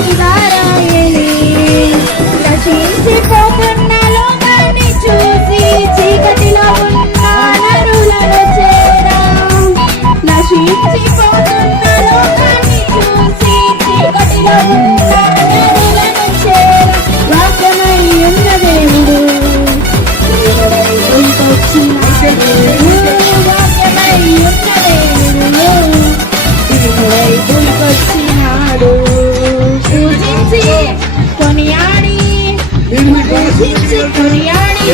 వెలుగుదారాయని నశించిపోతున్న లోకాన్ని చూసి చీకటిలో ఉన్న నరులను చేరా నశించిపోతున్న లోకాన్ని చూసి చీకటిలో ఉన్న నరులను చేరా వాక్యమై ఉన్న దేవుడు వాక్యమై ఉన్న దేవుడు వచ్చినాడు పూజించి కొనియాడి